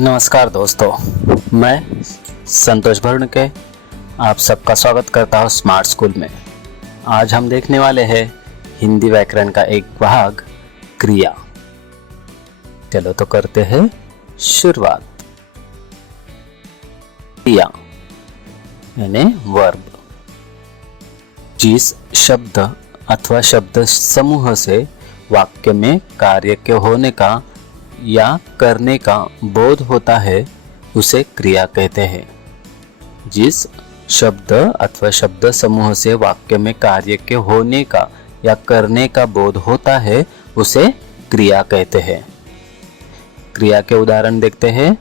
नमस्कार दोस्तों, मैं संतोष भरुणके आप सबका स्वागत करता हूँ स्मार्ट स्कूल में। आज हम देखने वाले हैं हिंदी व्याकरण का एक भाग क्रिया। चलो तो करते हैं शुरुआत। क्रिया यानी वर्ब, जिस शब्द अथवा शब्द समूह से वाक्य में कार्य के होने का या करने का बोध होता है उसे क्रिया कहते हैं। जिस शब्द अथवा शब्द समूह से वाक्य में कार्य के होने का या करने का बोध होता है उसे क्रिया कहते हैं। क्रिया के उदाहरण देखते हैं।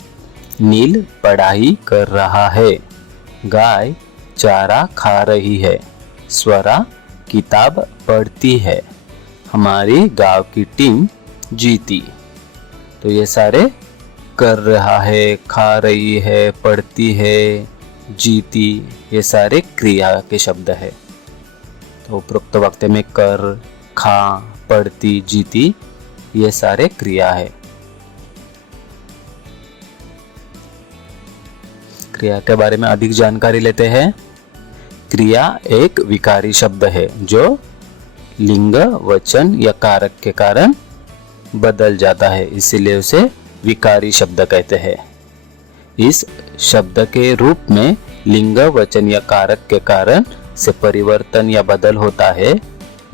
नील पढ़ाई कर रहा है, गाय चारा खा रही है, स्वरा किताब पढ़ती है, हमारी गांव की टीम जीती। तो ये सारे कर रहा है, खा रही है, पढ़ती है, जीती, ये सारे क्रिया के शब्द है। तो उपरोक्त वाक्य में कर, खा, पढ़ती, जीती ये सारे क्रिया है। क्रिया के बारे में अधिक जानकारी लेते हैं। क्रिया एक विकारी शब्द है जो लिंग, वचन या कारक के कारण बदल जाता है, इसीलिए उसे विकारी शब्द कहते हैं। इस शब्द के रूप में लिंग, वचन या कारक के कारण से परिवर्तन या बदल होता है,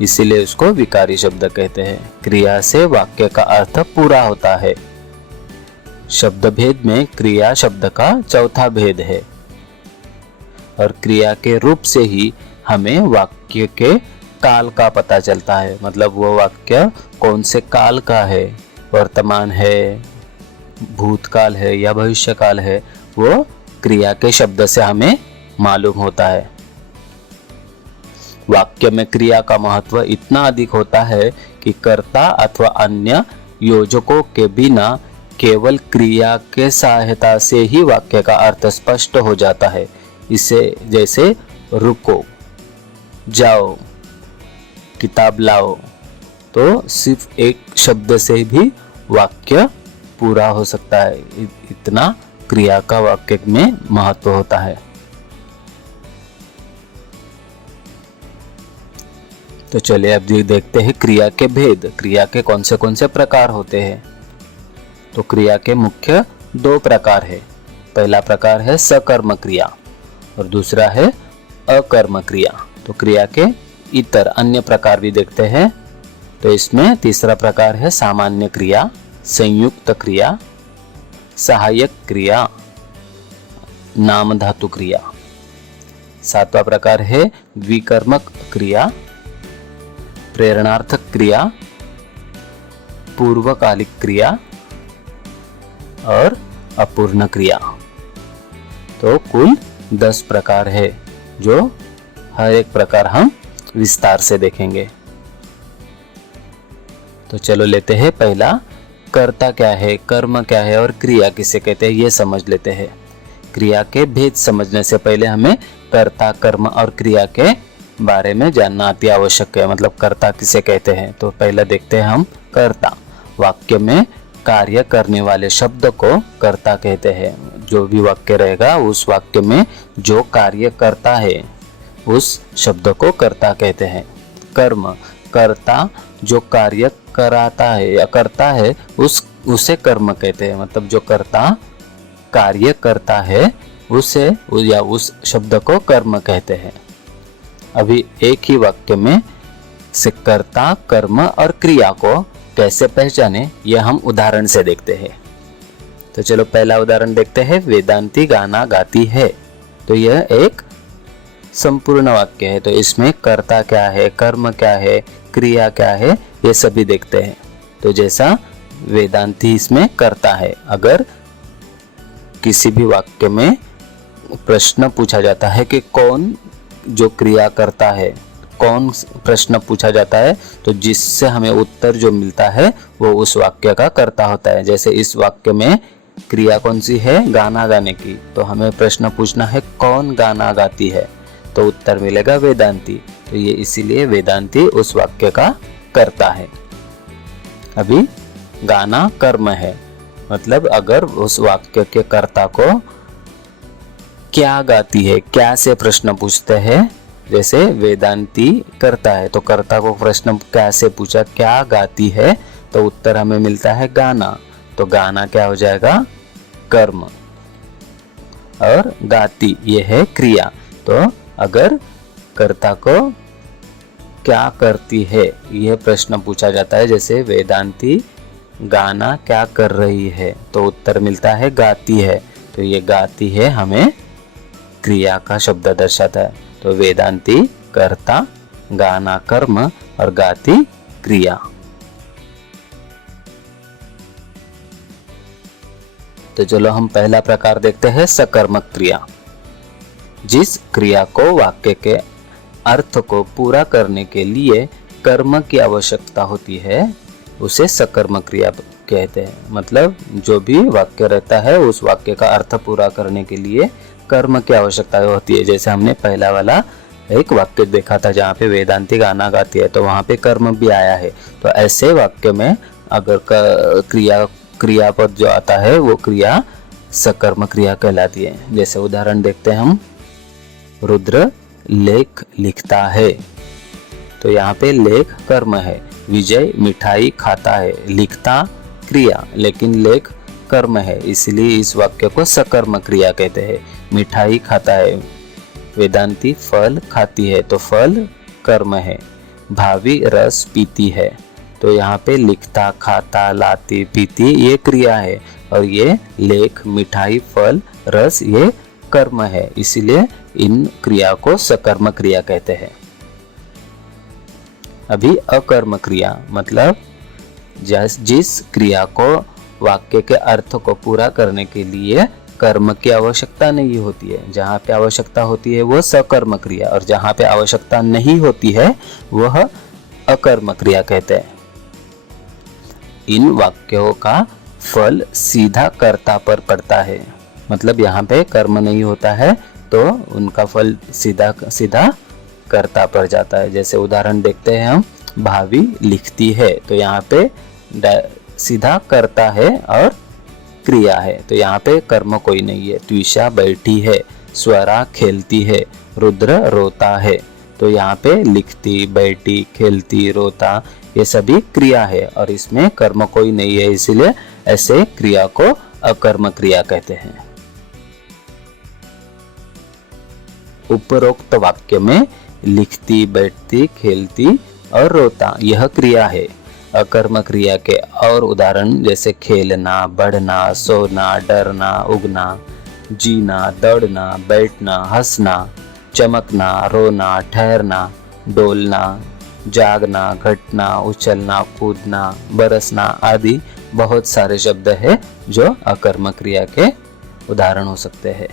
इसीलिए उसको विकारी शब्द कहते हैं। क्रिया से वाक्य का अर्थ पूरा होता है। शब्द भेद में क्रिया शब्द का चौथा भेद है और क्रिया के रूप से ही हमें वाक्य के काल का पता चलता है। मतलब वो वाक्य कौन से काल का है, वर्तमान है, भूतकाल है या भविष्यकाल है, वो क्रिया के शब्द से हमें मालूम होता है। वाक्य में क्रिया का महत्व इतना अधिक होता है कि कर्ता अथवा अन्य योजकों के बिना केवल क्रिया के सहायता से ही वाक्य का अर्थ स्पष्ट हो जाता है। इसे जैसे रुको, जाओ, किताब लाओ, तो सिर्फ एक शब्द से भी वाक्य पूरा हो सकता है। इतना क्रिया का वाक्य में महत्व होता है। तो चलिए अब देखते हैं क्रिया के भेद। क्रिया के कौन से प्रकार होते हैं। तो क्रिया के मुख्य दो प्रकार है। पहला प्रकार है सकर्म क्रिया और दूसरा है अकर्म क्रिया। तो क्रिया के इतर अन्य प्रकार भी देखते हैं। तो इसमें तीसरा प्रकार है सामान्य क्रिया, संयुक्त क्रिया, सहायक क्रिया, नाम धातु क्रिया। सातवां प्रकार है द्विकर्मक क्रिया, प्रेरणार्थक क्रिया, पूर्वकालिक क्रिया और अपूर्ण क्रिया। तो कुल 10 प्रकार है जो हर एक प्रकार हम विस्तार से देखेंगे। तो चलो लेते हैं पहला, कर्ता क्या है, कर्म क्या है और क्रिया किसे कहते हैं ये समझ लेते हैं। क्रिया के भेद समझने से पहले हमें कर्ता, कर्म और क्रिया के बारे में जानना अति आवश्यक है। मतलब कर्ता किसे कहते हैं। तो पहले देखते हैं हम कर्ता। वाक्य में कार्य करने वाले शब्द को कर्ता कहते हैं। जो भी वाक्य रहेगा उस वाक्य में जो कार्य करता है उस शब्द को कर्ता कहते हैं। कर्म, कर्ता जो कार्य कराता है या करता है उसे कर्म कहते हैं। मतलब जो कर्ता कार्य करता है उसे या उस शब्द को कर्म कहते हैं। अभी एक ही वाक्य में से कर्ता, कर्म और क्रिया को कैसे पहचाने यह हम उदाहरण से देखते हैं। तो चलो पहला उदाहरण देखते हैं। वेदांती गाना गाती है। तो यह एक संपूर्ण वाक्य है। तो इसमें कर्ता क्या है, कर्म क्या है, क्रिया क्या है ये सभी देखते हैं। तो जैसा वेदांती इसमें करता है। अगर किसी भी वाक्य में प्रश्न पूछा जाता है कि कौन जो क्रिया करता है, कौन प्रश्न पूछा जाता है, तो जिससे हमें उत्तर जो मिलता है वो उस वाक्य का कर्ता होता है। जैसे इस वाक्य में क्रिया कौन सी है, गाना गाने की। तो हमें प्रश्न पूछना है कौन गाना गाती है, तो उत्तर मिलेगा वेदांती। तो ये इसीलिए वेदांती उस वाक्य का कर्ता है। अभी गाना कर्म है मतलब अगर उस वाक्य के कर्ता को क्या गाती है, क्या से प्रश्न पूछते हैं, जैसे वेदांती करता है तो कर्ता को प्रश्न क्या से पूछा, क्या गाती है, तो उत्तर हमें मिलता है गाना। तो गाना क्या हो जाएगा, कर्म, और गाती ये है क्रिया। तो अगर कर्ता को क्या करती है यह प्रश्न पूछा जाता है, जैसे वेदांती गाना क्या कर रही है, तो उत्तर मिलता है गाती है। तो ये गाती है हमें क्रिया का शब्द दर्शाता है। तो वेदांती कर्ता, गाना कर्म और गाती क्रिया। तो चलो हम पहला प्रकार देखते हैं, सकर्मक क्रिया। जिस क्रिया को वाक्य के अर्थ को पूरा करने के लिए कर्म की आवश्यकता होती है उसे सकर्मक क्रिया कहते हैं। मतलब जो भी वाक्य रहता है उस वाक्य का अर्थ पूरा करने के लिए कर्म की आवश्यकता होती है। जैसे हमने पहला वाला एक वाक्य देखा था जहाँ पे वेदांती गाना गाती है, तो वहाँ पे कर्म भी आया है। तो ऐसे वाक्य में अगर क्रियापद जो आता है वो क्रिया सकर्मक क्रिया कहलाती है। जैसे उदाहरण देखते हैं हम, रुद्र लेख लिखता है, तो यहाँ पे लेख कर्म है। विजय मिठाई खाता है, लिखता क्रिया, लेकिन लेख कर्म है, इसलिए इस वाक्य को सकर्मक क्रिया कहते हैं। मिठाई खाता है, वेदांती फल खाती है, तो फल कर्म है। भाभी रस पीती है, तो यहाँ पे लिखता, खाता, लाती, पीती ये क्रिया है, और ये लेख, मिठाई, फल, रस ये कर्म है, इसलिए इन क्रिया को सकर्मक क्रिया कहते हैं। अभी अकर्म क्रिया मतलब जिस क्रिया को वाक्य के अर्थ को पूरा करने के लिए कर्म की आवश्यकता नहीं होती है। जहाँ पे आवश्यकता होती है वो सकर्म क्रिया, और जहाँ पे आवश्यकता नहीं होती है वह अकर्म क्रिया कहते हैं। इन वाक्यों का फल सीधा कर्ता पर पड़ता है, मतलब यहाँ पे कर्म नहीं होता है तो उनका फल सीधा सीधा कर्ता पर जाता है। जैसे उदाहरण देखते हैं हम, भाभी लिखती है, तो यहाँ पे सीधा कर्ता है और क्रिया है, तो यहाँ पे कर्म कोई नहीं है। त्विषा बैठी है, स्वरा खेलती है, रुद्र रोता है, तो यहाँ पे लिखती, बैठी, खेलती, रोता ये सभी क्रिया है और इसमें कर्म कोई नहीं है, इसलिए ऐसे क्रिया को अकर्म क्रिया कहते हैं। उपरोक्त वाक्य में लिखती, बैठती, खेलती और रोता यह क्रिया है। अकर्म क्रिया के और उदाहरण जैसे खेलना, बढ़ना, सोना, डरना, उगना, जीना, दौड़ना, बैठना, हंसना, चमकना, रोना, ठहरना, डोलना, जागना, घटना, उछलना, कूदना, बरसना आदि बहुत सारे शब्द है जो अकर्म क्रिया के उदाहरण हो सकते हैं।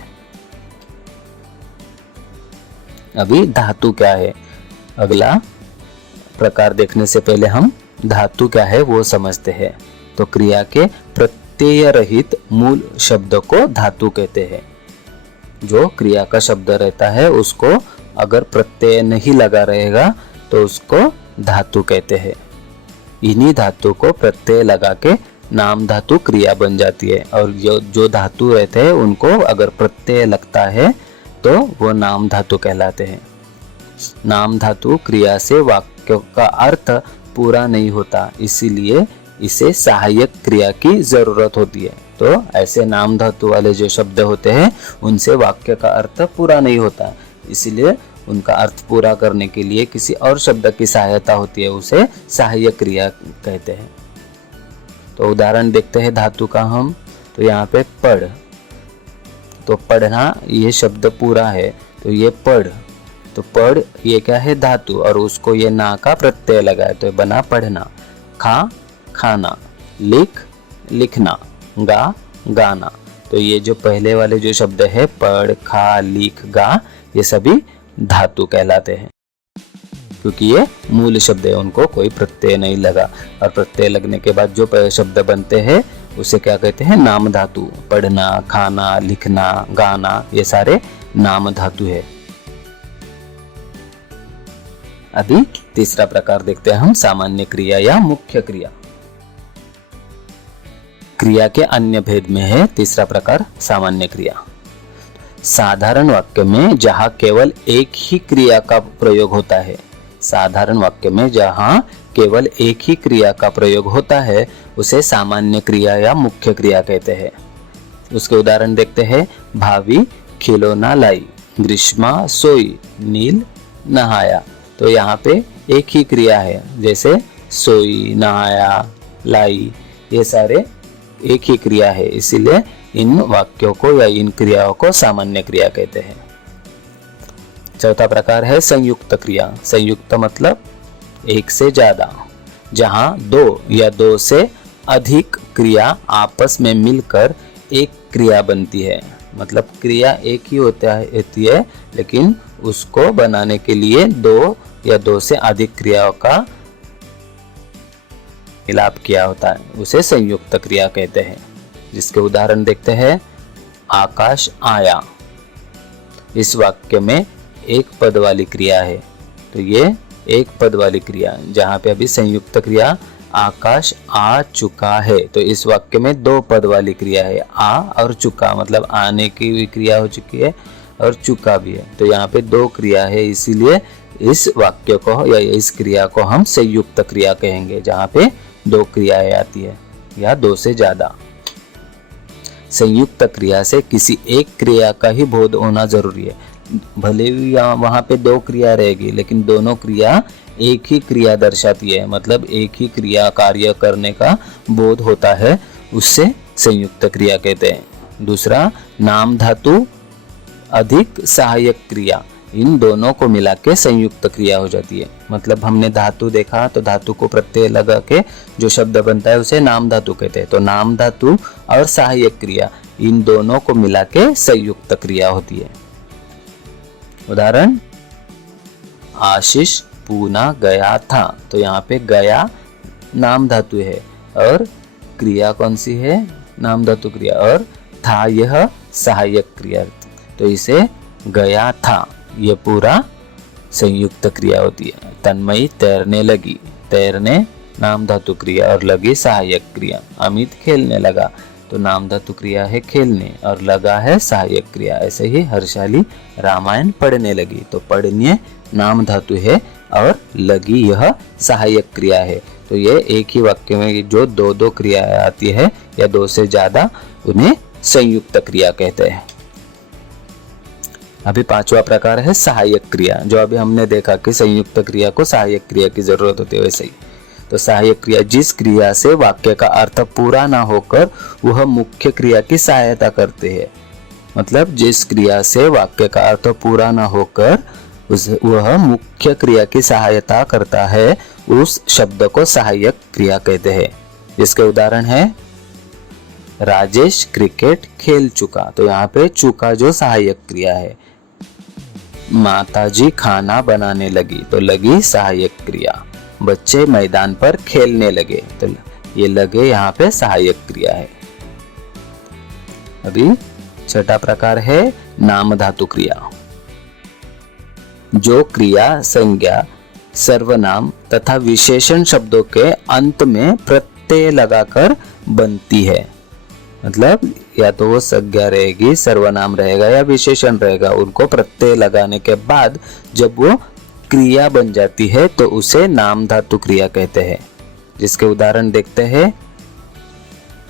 अभी धातु क्या है, अगला प्रकार देखने से पहले हम धातु क्या है वो समझते हैं। तो क्रिया के प्रत्यय रहित मूल शब्द को धातु कहते हैं। जो क्रिया का शब्द रहता है उसको अगर प्रत्यय नहीं लगा रहेगा तो उसको धातु कहते हैं। इन्हीं धातु को प्रत्यय लगा के नाम धातु क्रिया बन जाती है, और जो धातु रहते हैं उनको अगर प्रत्यय लगता है तो वो नाम धातु कहलाते हैं। नाम धातु क्रिया से वाक्य का अर्थ पूरा नहीं होता, इसीलिए इसे सहायक क्रिया की जरूरत होती है। तो ऐसे नाम धातु वाले जो शब्द होते हैं उनसे वाक्य का अर्थ पूरा नहीं होता, इसीलिए उनका अर्थ पूरा करने के लिए किसी और शब्द की सहायता होती है, उसे सहायक क्रिया कहते हैं। तो उदाहरण देखते हैं धातु का हम। तो यहाँ पे पढ़, तो पढ़ना ये शब्द पूरा है, तो ये पढ़, तो पढ़ ये क्या है धातु, और उसको ये ना का प्रत्यय लगा है तो बना पढ़ना। खा खाना, लिख लिखना, गा गाना, तो ये जो पहले वाले जो शब्द है पढ़, खा, लिख, गा ये सभी धातु कहलाते हैं, क्योंकि ये मूल शब्द है, उनको कोई प्रत्यय नहीं लगा। और प्रत्यय लगने के बाद जो शब्द बनते हैं उसे क्या कहते हैं, नाम धातु। पढ़ना, खाना, लिखना, गाना ये सारे नाम धातु है। अभी तीसरा प्रकार देखते हैं हम, सामान्य क्रिया या मुख्य क्रिया। क्रिया के अन्य भेद में है तीसरा प्रकार सामान्य क्रिया। साधारण वाक्य में जहां केवल एक ही क्रिया का प्रयोग होता है, साधारण वाक्य में जहां केवल एक ही क्रिया का प्रयोग होता है उसे सामान्य क्रिया या मुख्य क्रिया कहते हैं। उसके उदाहरण देखते हैं। भाभी खिलौना लाई, ग्रीष्मा सोई, नील नहाया। तो यहाँ पे एक ही क्रिया है, जैसे सोई, नहाया, लाई, ये सारे एक ही क्रिया है, इसीलिए इन वाक्यों को या इन क्रियाओं को सामान्य क्रिया कहते हैं। चौथा प्रकार है संयुक्त क्रिया। संयुक्त मतलब एक से ज्यादा, जहां दो या दो से अधिक क्रिया आपस में मिलकर एक क्रिया बनती है। मतलब क्रिया एक ही होती है लेकिन उसको बनाने के लिए दो या दो से अधिक क्रियाओं का मिलाप किया होता है, उसे संयुक्त क्रिया कहते हैं। जिसके उदाहरण देखते हैं। आकाश आया, इस वाक्य में एक पद वाली क्रिया है, तो ये एक पद वाली क्रिया। जहां पे अभी संयुक्त क्रिया आकाश आ चुका है, तो इस वाक्य में दो पद वाली क्रिया है, आ और चुका, मतलब आने की भी क्रिया हो चुकी है और चुका भी है। तो यहाँ पे दो क्रिया है, इसीलिए इस वाक्य को या इस क्रिया को हम संयुक्त क्रिया कहेंगे, जहाँ पे दो क्रियाएं आती है या दो से ज्यादा। संयुक्त क्रिया से किसी एक क्रिया का ही बोध होना जरूरी है। भले ही वहां पे दो क्रिया रहेगी लेकिन दोनों क्रिया एक ही क्रिया दर्शाती है, मतलब एक ही क्रिया कार्य करने का बोध होता है, उससे संयुक्त क्रिया कहते हैं। दूसरा नाम धातु अधिक सहायक क्रिया, इन दोनों को मिला के संयुक्त क्रिया हो जाती है। मतलब हमने धातु देखा तो धातु को प्रत्यय लगा के जो शब्द बनता है उसे नाम धातु कहते हैं। तो नाम धातु और सहायक क्रिया इन दोनों को मिला के संयुक्त क्रिया होती है। उदाहरण आशीष पूना गया था, तो यहाँ पे गया नाम धातु है और क्रिया कौन सी है, नाम धातु क्रिया, और था यह सहायक क्रिया, तो इसे गया था ये पूरा संयुक्त क्रिया होती है। तन्मयी तैरने लगी, तैरने नाम धातु क्रिया और लगी सहायक क्रिया। अमित खेलने लगा, तो नाम धातु क्रिया है खेलने और लगा है सहायक क्रिया। ऐसे ही हर्षाली रामायण पढ़ने लगी, तो पढ़ने नाम धातु है और लगी यह सहायक क्रिया है। तो ये एक ही वाक्य में जो दो दो क्रियाएं आती है या दो से ज्यादा, उन्हें संयुक्त क्रिया कहते हैं। अभी पांचवा प्रकार है सहायक क्रिया। जो अभी हमने देखा कि संयुक्त क्रिया को सहायक क्रिया की जरूरत होती है, वैसे ही तो सहायक क्रिया जिस क्रिया से वाक्य का अर्थ पूरा ना होकर वह मुख्य क्रिया की सहायता करते हैं। मतलब जिस क्रिया से वाक्य का अर्थ पूरा ना होकर वह मुख्य क्रिया की सहायता करता है, उस शब्द को सहायक क्रिया कहते हैं। जिसके उदाहरण है राजेश क्रिकेट खेल चुका, तो यहाँ पे चुका जो सहायक क्रिया है। माताजी खाना बनाने लगी, तो लगी सहायक क्रिया। बच्चे मैदान पर खेलने लगे, तो ये लगे यहाँ पे सहायक क्रिया है। अभी छठा प्रकार है नाम धातु क्रिया। जो क्रिया संज्ञा सर्वनाम तथा विशेषण शब्दों के अंत में प्रत्यय लगाकर बनती है। मतलब या तो वो संज्ञा रहेगी, सर्वनाम रहेगा या विशेषण रहेगा, उनको प्रत्यय लगाने के बाद जब वो क्रिया बन जाती है तो उसे नाम धातु क्रिया कहते हैं। जिसके उदाहरण देखते हैं।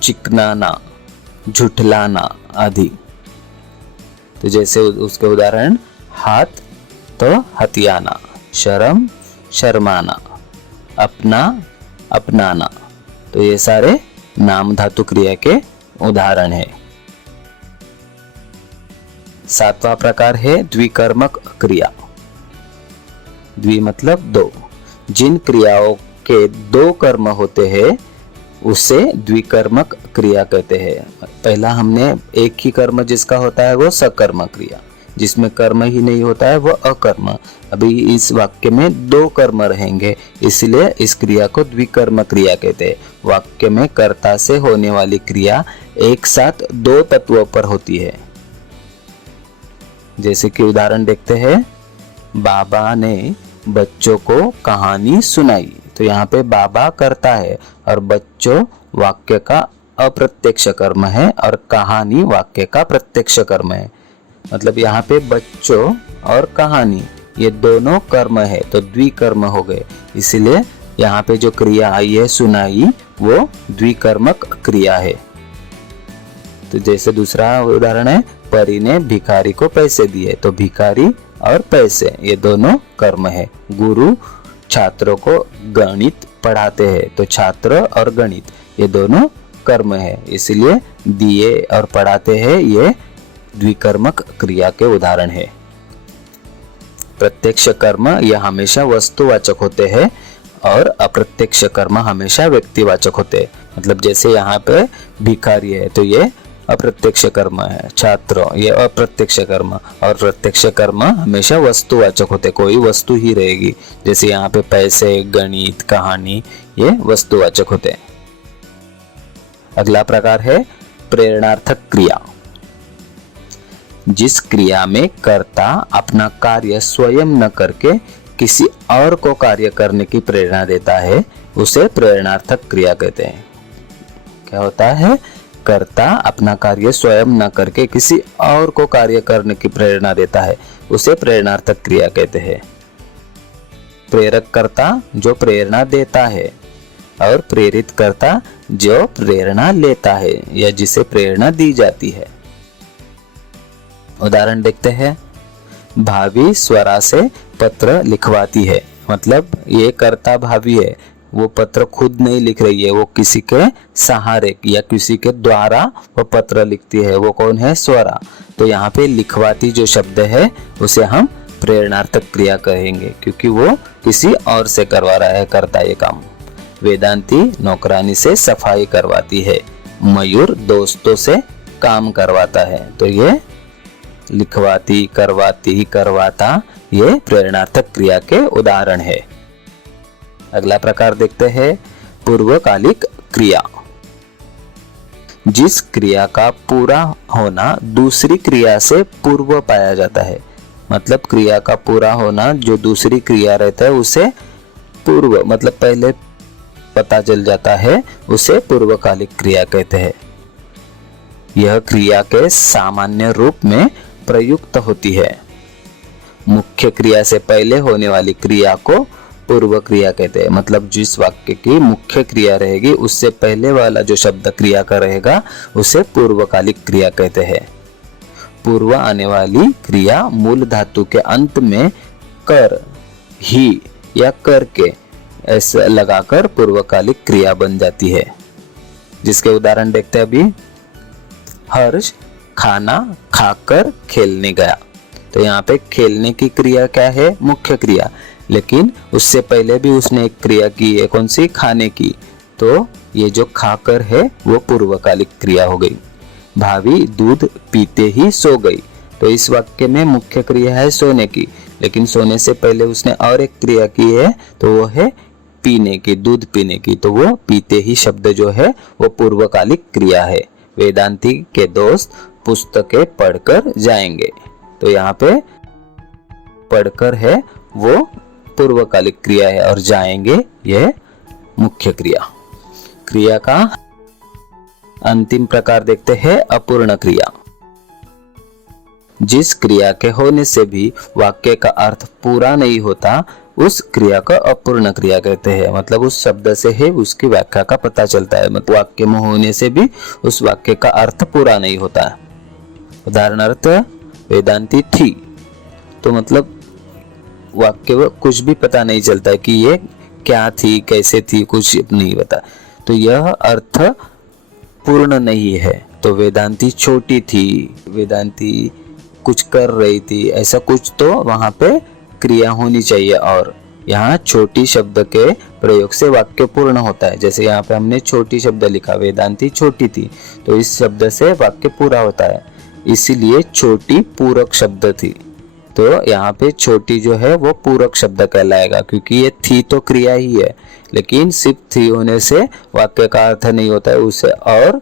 चिकनाना, झुठलाना आदि। तो जैसे उसके उदाहरण हाथ तो हथियाना, शर्म शर्माना, अपना अपनाना। तो ये सारे नाम धातु क्रिया के उदाहरण है। सातवां प्रकार है द्विकर्मक क्रिया। द्वि मतलब दो। जिन क्रियाओं के दो कर्म होते हैं उसे द्विकर्मक क्रिया कहते हैं। पहला हमने एक ही कर्म जिसका होता है वो सकर्म क्रिया, जिसमें कर्म ही नहीं होता है वो अकर्म। अभी इस वाक्य में दो कर्म रहेंगे, इसलिए इस क्रिया को द्विकर्म क्रिया कहते हैं। वाक्य में कर्ता से होने वाली क्रिया एक साथ दो तत्वों पर होती है। जैसे कि उदाहरण देखते हैं। बाबा ने बच्चों को कहानी सुनाई, तो यहाँ पे बाबा करता है और बच्चों वाक्य का अप्रत्यक्ष कर्म है और कहानी वाक्य का प्रत्यक्ष कर्म है। मतलब यहाँ पे बच्चों और कहानी ये दोनों कर्म है तो द्विकर्म हो गए, इसलिए यहाँ पे जो क्रिया आई है सुनाई वो द्विकर्मक क्रिया है। तो जैसे दूसरा उदाहरण है, परी ने भिखारी को पैसे दिए, तो भिखारी और पैसे ये दोनों कर्म है। गुरु छात्रों को गणित पढ़ाते हैं, तो छात्र और गणित ये दोनों कर्म है, इसलिए दिए और पढ़ाते हैं ये द्विकर्मक क्रिया के उदाहरण है। प्रत्यक्ष कर्म यह हमेशा वस्तुवाचक होते हैं और अप्रत्यक्ष कर्म हमेशा व्यक्तिवाचक होते हैं। मतलब जैसे यहाँ पे भिखारी है तो ये अप्रत्यक्ष कर्म है, छात्र ये अप्रत्यक्ष कर्म, और प्रत्यक्ष कर्म हमेशा वस्तुवाचक होते, कोई वस्तु ही रहेगी। जैसे यहाँ पे पैसे, गणित, कहानी ये वस्तुवाचक होते। अगला प्रकार है प्रेरणार्थक क्रिया। जिस क्रिया में कर्ता अपना कार्य स्वयं न करके किसी और को कार्य करने की प्रेरणा देता है उसे प्रेरणार्थक क्रिया कहते हैं। क्या होता है? कर्ता अपना कार्य स्वयं न करके किसी और को कार्य करने की प्रेरणा देता है उसे प्रेरणार्थक क्रिया कहते हैं। प्रेरक कर्ता जो प्रेरणा देता है और प्रेरित कर्ता जो प्रेरणा लेता है या जिसे प्रेरणा दी जाती है। उदाहरण देखते हैं। भाभी स्वरा से पत्र लिखवाती है, मतलब ये कर्ता भाभी है, वो पत्र खुद नहीं लिख रही है, वो किसी के सहारे या किसी के द्वारा वो पत्र लिखती है। वो कौन है? स्वरा। तो यहाँ पे लिखवाती जो शब्द है उसे हम प्रेरणार्थक क्रिया कहेंगे, क्योंकि वो किसी और से करवा रहा है कर्ता ये काम। वेदांती नौकरानी से सफाई करवाती है, मयूर दोस्तों से काम करवाता है। तो ये लिखवाती, करवाती, करवाता ये प्रेरणार्थक क्रिया के उदाहरण है। अगला प्रकार देखते हैं पूर्वकालिक क्रिया। जिस क्रिया का पूरा होना दूसरी क्रिया से पूर्व पाया जाता है, मतलब क्रिया का पूरा होना जो दूसरी क्रिया रहता है उसे पूर्व मतलब पहले पता चल जाता है, उसे पूर्वकालिक क्रिया कहते हैं। यह क्रिया के सामान्य रूप में प्रयुक्त होती है। मुख्य क्रिया से पहले होने वाली क्रिया को पूर्व क्रिया कहते हैं। मतलब जिस वाक्य की मुख्य क्रिया रहेगी उससे पहले वाला जो शब्द क्रिया का रहेगा उसे पूर्वकालिक क्रिया कहते हैं। पूर्व आने वाली क्रिया मूल धातु के अंत में कर, ही या करके ऐसा लगाकर पूर्वकालिक क्रिया बन जाती है। जिसके उदाहरण देखते हैं अभी। हर्ष खाना खाकर खेलने गया, तो यहाँ पे खेलने की क्रिया क्या है? मुख्य क्रिया, लेकिन उससे पहले भी उसने एक क्रिया की है, कौन सी? खाने की। तो ये जो खाकर है वो पूर्वकालिक क्रिया हो गई। भाभी दूध पीते ही सो गई, तो इस वाक्य में मुख्य क्रिया है सोने की, लेकिन सोने से पहले उसने और एक क्रिया की है, तो वो है पीने की, दूध पीने की। तो वो पीते ही शब्द जो है वो पूर्वकालिक क्रिया है। वेदांती के दोस्त पुस्तकें पढ़कर जाएंगे, तो यहाँ पे पढ़कर है वो पूर्वकालिक क्रिया है और जाएंगे यह मुख्य क्रिया। क्रिया का अंतिम प्रकार देखते हैं अपूर्ण क्रिया। जिस क्रिया के होने से भी वाक्य का अर्थ पूरा नहीं होता उस क्रिया को अपूर्ण क्रिया कहते हैं। मतलब उस शब्द से ही उसकी व्याख्या का पता चलता है, मतलब वाक्य में होने से भी उस वाक्य का अर्थ पूरा नहीं होता है। उदाहरणार्थ वेदांती थी, तो मतलब वाक्य में कुछ भी पता नहीं चलता है कि ये क्या थी, कैसे थी, कुछ नहीं पता, तो यह अर्थ पूर्ण नहीं है। तो वेदांती छोटी थी, वेदांती कुछ कर रही थी, ऐसा कुछ तो वहां पे क्रिया होनी चाहिए। और यहाँ छोटी शब्द के प्रयोग से वाक्य पूर्ण होता है। जैसे यहाँ पे हमने छोटी शब्द लिखा, वेदांती छोटी थी, तो इस शब्द से वाक्य पूरा होता है, इसीलिए छोटी पूरक शब्द थी। तो यहाँ पे छोटी जो है वो पूरक शब्द कहलाएगा, क्योंकि ये थी तो क्रिया ही है, लेकिन सिर्फ थी होने से वाक्य का अर्थ नहीं होता है, उसे और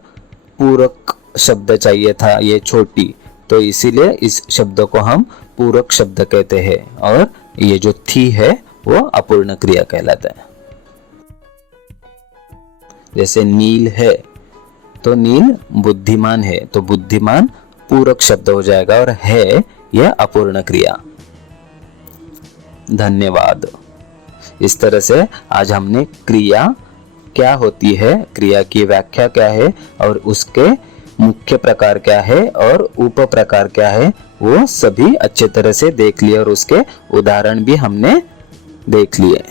पूरक शब्द चाहिए था ये छोटी, तो इसीलिए इस शब्द को हम पूरक शब्द कहते हैं। और ये जो थी है वो अपूर्ण क्रिया कहलाता है। जैसे नील है, तो नील बुद्धिमान है, तो बुद्धिमान पूरक शब्द हो जाएगा और है यह अपूर्ण क्रिया। धन्यवाद। इस तरह से आज हमने क्रिया क्या होती है, क्रिया की व्याख्या क्या है और उसके मुख्य प्रकार क्या है और उप प्रकार क्या है, वो सभी अच्छे तरह से देख लिए और उसके उदाहरण भी हमने देख लिए।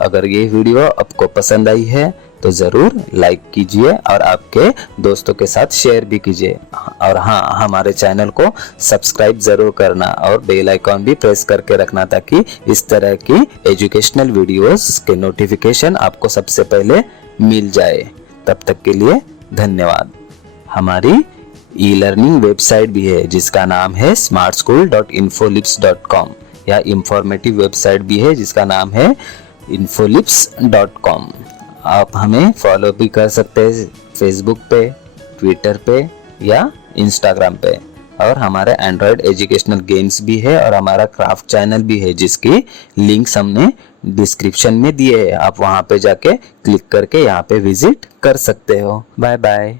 अगर ये वीडियो आपको पसंद आई है तो जरूर लाइक कीजिए और आपके दोस्तों के साथ शेयर भी कीजिए। और हाँ, हमारे चैनल को सब्सक्राइब जरूर करना और बेल आइकॉन भी प्रेस करके रखना ताकि इस तरह की एजुकेशनल वीडियोस के नोटिफिकेशन आपको सबसे पहले मिल जाए। तब तक के लिए धन्यवाद। हमारी ई लर्निंग वेबसाइट भी है जिसका नाम है smartschool.infolibs.com, या इंफॉर्मेटिव वेबसाइट भी है जिसका नाम है infolibs.com। आप हमें फॉलो भी कर सकते हैं फेसबुक पे, ट्विटर पे या इंस्टाग्राम पे। और हमारा एंड्रॉयड एजुकेशनल गेम्स भी है और हमारा क्राफ्ट चैनल भी है जिसकी लिंक्स हमने डिस्क्रिप्शन में दिए हैं। आप वहां पे जाके क्लिक करके यहाँ पे विजिट कर सकते हो। Bye bye.